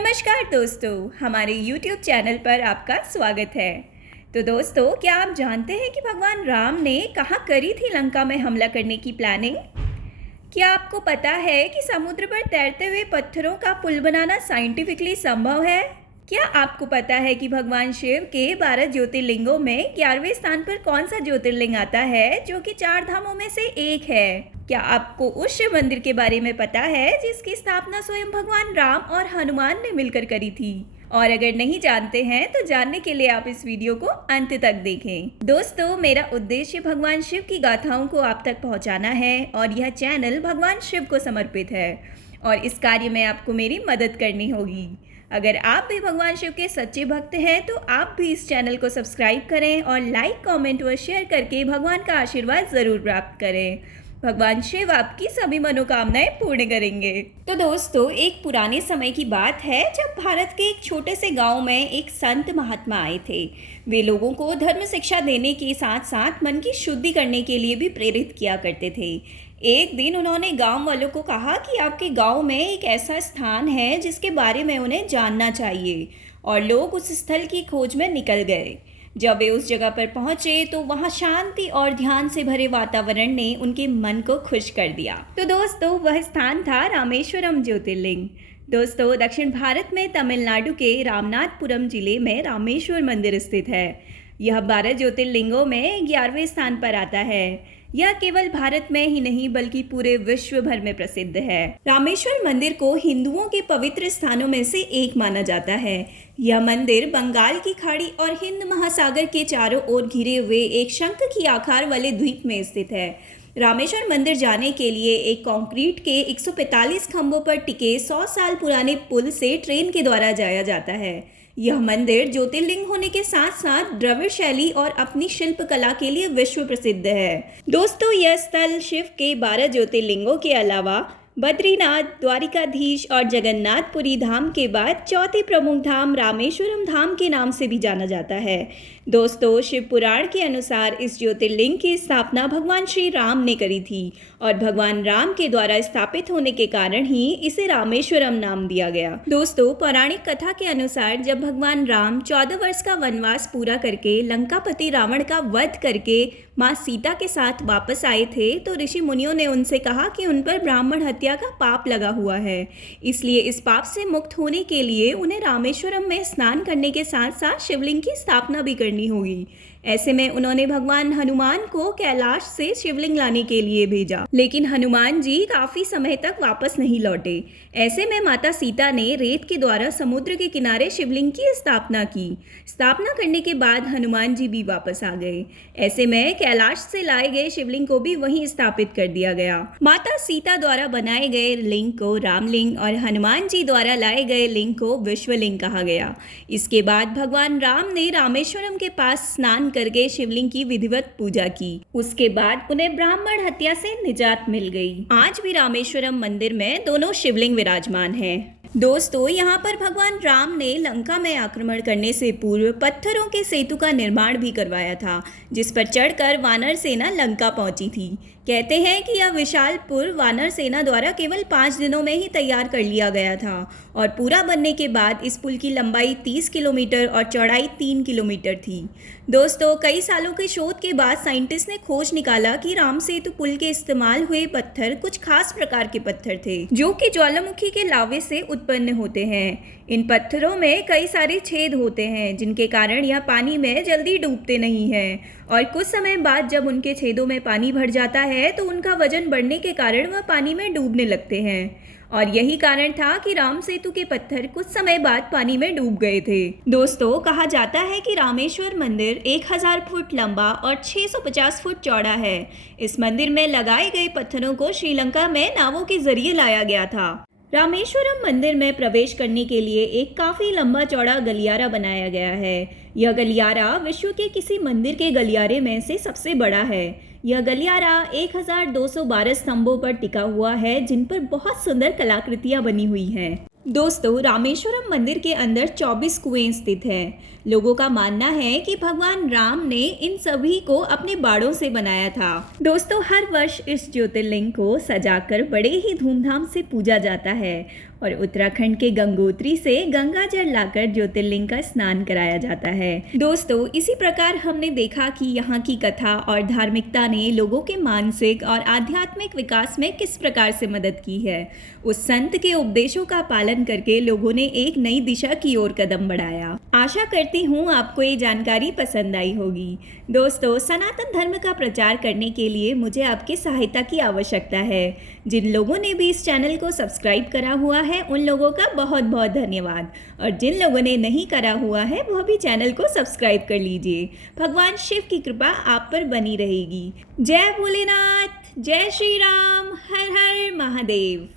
नमस्कार दोस्तों, हमारे YouTube चैनल पर आपका स्वागत है। तो दोस्तों, क्या आप जानते हैं कि भगवान राम ने कहाँ करी थी लंका में हमला करने की प्लानिंग? क्या आपको पता है कि समुद्र पर तैरते हुए पत्थरों का पुल बनाना साइंटिफिकली संभव है? क्या आपको पता है कि भगवान शिव के 12 ज्योतिर्लिंगों में 11वें स्थान पर कौन सा ज्योतिर्लिंग आता है जो कि 4 धामों में से एक है? क्या आपको उस शिव मंदिर के बारे में पता है जिसकी स्थापना स्वयं भगवान राम और हनुमान ने मिलकर करी थी? और अगर नहीं जानते हैं तो जानने के लिए आप इस वीडियो को अंत तक देखें। दोस्तों, मेरा उद्देश्य भगवान शिव की गाथाओं को आप तक पहुंचाना है और यह चैनल भगवान शिव को समर्पित है और इस कार्य में आपको मेरी मदद करनी होगी। अगर आप भी भगवान शिव के सच्चे भक्त हैं तो आप भी इस चैनल को सब्सक्राइब करें और लाइक, कमेंट व शेयर करके भगवान का आशीर्वाद ज़रूर प्राप्त करें। भगवान शिव आपकी सभी मनोकामनाएं पूर्ण करेंगे। तो दोस्तों, एक पुराने समय की बात है जब भारत के एक छोटे से गांव में एक संत महात्मा आए थे। वे लोगों को धर्म शिक्षा देने के साथ साथ मन की शुद्धि करने के लिए भी प्रेरित किया करते थे। एक दिन उन्होंने गांव वालों को कहा कि आपके गांव में एक ऐसा स्थान है जिसके बारे में उन्हें जानना चाहिए, और लोग उस स्थल की खोज में निकल गए। जब वे उस जगह पर पहुंचे तो वहां शांति और ध्यान से भरे वातावरण ने उनके मन को खुश कर दिया। तो दोस्तों, वह स्थान था रामेश्वरम ज्योतिर्लिंग। दोस्तों, दक्षिण भारत में तमिलनाडु के रामनाथपुरम जिले में रामेश्वर मंदिर स्थित है। यह 12 ज्योतिर्लिंगों में 11वें स्थान पर आता है। यह केवल भारत में ही नहीं बल्कि पूरे विश्व भर में प्रसिद्ध है। रामेश्वर मंदिर को हिंदुओं के पवित्र स्थानों में से एक माना जाता है। यह मंदिर बंगाल की खाड़ी और हिंद महासागर के चारों ओर घिरे हुए एक शंख की आकार वाले द्वीप में स्थित है। रामेश्वर मंदिर जाने के लिए एक कंक्रीट के 145 खंभों पर टिके 100 साल पुराने पुल से ट्रेन के द्वारा जाया जाता है। यह मंदिर ज्योतिर्लिंग होने के साथ साथ द्रविड़ शैली और अपनी शिल्प कला के लिए विश्व प्रसिद्ध है। दोस्तों, यह स्थल शिव के 12 ज्योतिर्लिंगों के अलावा बद्रीनाथ, द्वारिकाधीश और जगन्नाथपुरी धाम के बाद चौथे प्रमुख धाम रामेश्वरम धाम के नाम से भी जाना जाता है। दोस्तों, शिव पुराण के अनुसार इस ज्योतिर्लिंग की स्थापना भगवान श्री राम ने करी थी और भगवान राम के द्वारा स्थापित होने के कारण ही इसे रामेश्वरम नाम दिया गया। दोस्तों, पौराणिक कथा के अनुसार जब भगवान राम 14 वर्ष का वनवास पूरा करके लंकापति रावण का वध करके माँ सीता के साथ वापस आए थे तो ऋषि मुनियों ने उनसे कहा कि उन पर ब्राह्मण हत्या का पाप लगा हुआ है, इसलिए इस पाप से मुक्त होने के लिए उन्हें रामेश्वरम में स्नान करने के साथ साथ शिवलिंग की स्थापना भी करनी होगी। ऐसे में उन्होंने भगवान हनुमान को कैलाश से शिवलिंग लाने के लिए भेजा, लेकिन हनुमान जी काफी समय तक वापस नहीं लौटे। ऐसे में माता सीता ने रेत के द्वारा समुद्र के किनारे शिवलिंग की स्थापना की। स्थापना करने के बाद हनुमान जी भी वापस आ गए। ऐसे में कैलाश से लाए गए शिवलिंग को भी वहीं स्थापित कर दिया गया। माता सीता द्वारा बनाए गए लिंग को रामलिंग और हनुमान जी द्वारा लाए गए लिंग को विश्वलिंग कहा गया। इसके बाद भगवान राम ने रामेश्वरम के पास स्नान करके शिवलिंग की विधिवत पूजा की। उसके बाद उन्हें ब्राह्मण हत्या से निजात मिल गई। आज भी रामेश्वरम मंदिर में दोनों शिवलिंग विराजमान हैं। दोस्तों, यहाँ पर भगवान राम ने लंका में आक्रमण करने से पूर्व पत्थरों के सेतु का निर्माण भी करवाया था, जिस पर चढ़कर वानर सेना लंका पहुंची थी। कहते हैं कि यह विशाल पुल वानर सेना द्वारा केवल 5 दिनों में ही तैयार कर लिया गया था और पूरा बनने के बाद इस पुल की लंबाई 30 किलोमीटर और चौड़ाई 3 किलोमीटर थी। दोस्तों, कई सालों के शोध के बाद साइंटिस्ट ने खोज निकाला कि राम सेतु पुल के इस्तेमाल हुए पत्थर कुछ खास प्रकार के पत्थर थे जो कि ज्वालामुखी के लावे से उत्पन्न होते हैं। इन पत्थरों में कई सारे छेद होते हैं जिनके कारण यह पानी में जल्दी डूबते नहीं हैं, और कुछ समय बाद जब उनके छेदों में पानी भर जाता है तो उनका वजन बढ़ने के कारण वह पानी में डूबने लगते हैं। और यही कारण था कि राम सेतु के पत्थर कुछ समय बाद पानी में डूब गए थे। दोस्तों, कहा जाता है कि रामेश्वर मंदिर 1000 फुट लंबा और 650 फुट चौड़ा है। इस मंदिर में लगाए गए पत्थरों को श्रीलंका में नावों के जरिए लाया गया था। रामेश्वरम मंदिर में प्रवेश करने के लिए एक काफ़ी लंबा चौड़ा गलियारा बनाया गया है। यह गलियारा विश्व के किसी मंदिर के गलियारे में से सबसे बड़ा है। यह गलियारा 1212 स्तंभों पर टिका हुआ है जिन पर बहुत सुंदर कलाकृतियां बनी हुई हैं। दोस्तों, रामेश्वरम मंदिर के अंदर 24 कुएं स्थित हैं। लोगों का मानना है कि भगवान राम ने इन सभी को अपने बाड़ों से बनाया था। दोस्तों, हर वर्ष इस ज्योतिर्लिंग को सजाकर बड़े ही धूमधाम से पूजा जाता है और उत्तराखंड के गंगोत्री से गंगा जल लाकर ज्योतिर्लिंग का स्नान कराया जाता है। दोस्तों, इसी प्रकार हमने देखा कि यहाँ की कथा और धार्मिकता ने लोगों के मानसिक और आध्यात्मिक विकास में किस प्रकार से मदद की है। उस संत के उपदेशों का पालन करके लोगों ने एक नई दिशा की ओर कदम बढ़ाया। आशा करती हूँ आपको ये जानकारी पसंद आई होगी। दोस्तों, सनातन धर्म का प्रचार करने के लिए मुझे आपकी सहायता की आवश्यकता है। जिन लोगों ने भी इस चैनल को सब्सक्राइब करा हुआ है उन लोगों का बहुत बहुत धन्यवाद, और जिन लोगों ने नहीं करा हुआ है वह भी चैनल को सब्सक्राइब कर लीजिए। भगवान शिव की कृपा आप पर बनी रहेगी। जय भोलेनाथ, जय श्री राम, हर हर महादेव।